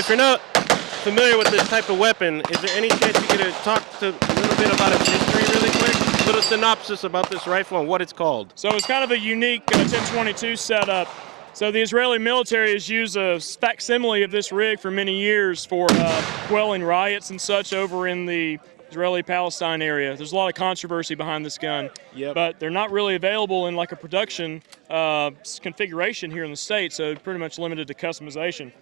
if you're not familiar with this type of weapon, is there any chance you could talk to a little bit about its history really quick? A little synopsis about this rifle and what it's called. So it's kind of a unique 1022 setup. So the Israeli military has used a facsimile of this rig for many years for quelling riots and such over in the Israeli-Palestine area. There's a lot of controversy behind this gun, but they're not really available in like a production configuration here in the States, so pretty much limited to customization.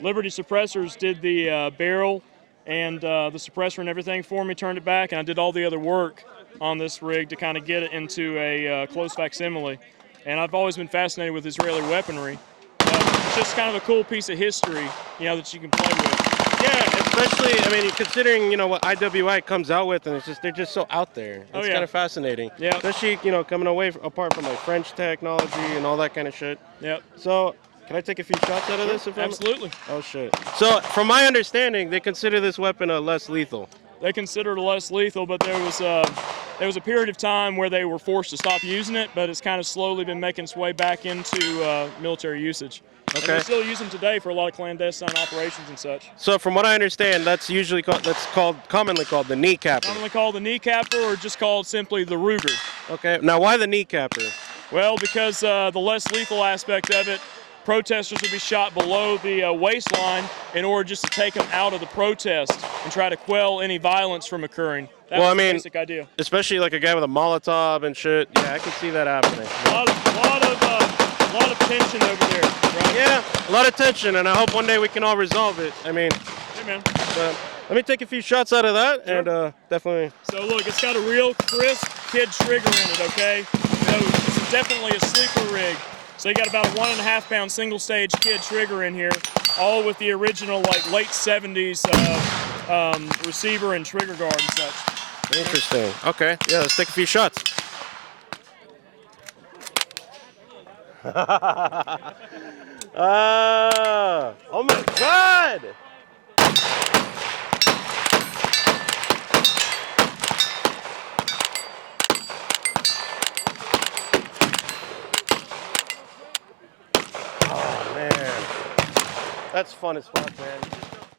Liberty Suppressors did the barrel and the suppressor and everything for me, turned it back, and I did all the other work on this rig to kind of get it into a close facsimile. And I've always been fascinated with Israeli weaponry. It's just kind of a cool piece of history, you know, that you can play with. Yeah, especially, I mean, considering, you know, what IWI comes out with, and they're just so out there. It's kind of fascinating. Yeah. Especially, you know, coming apart from like French technology and all that kind of shit. Yep. So, can I take a few shots out of this? Absolutely. Oh, shit. So, from my understanding, they consider this weapon less lethal. They consider it less lethal, but there was a period of time where they were forced to stop using it, but it's kind of slowly been making its way back into military usage. Okay. And they still use them today for a lot of clandestine operations and such. So from what I understand, that's commonly called the Kneecapper. Commonly called the Kneecapper, or just called simply the Ruger. Okay. Now, why the Kneecapper? Well, because the less lethal aspect of it, protesters would be shot below the waistline in order just to take them out of the protest and try to quell any violence from occurring. That was the basic idea. Especially like a guy with a Molotov and shit. Yeah, I can see that happening. A lot of tension over there. Right? Yeah, a lot of tension, and I hope one day we can all resolve it. I mean, hey man. Let me take a few shots out of that, and definitely. So look, it's got a real crisp kid trigger in it. Okay, so it's definitely a sleeper rig. So you got about a 1.5 pound single stage kid trigger in here, all with the original like late 70s receiver and trigger guard and such. Interesting. Okay, yeah, let's take a few shots. Oh my God! Oh man, that's fun as fuck, man.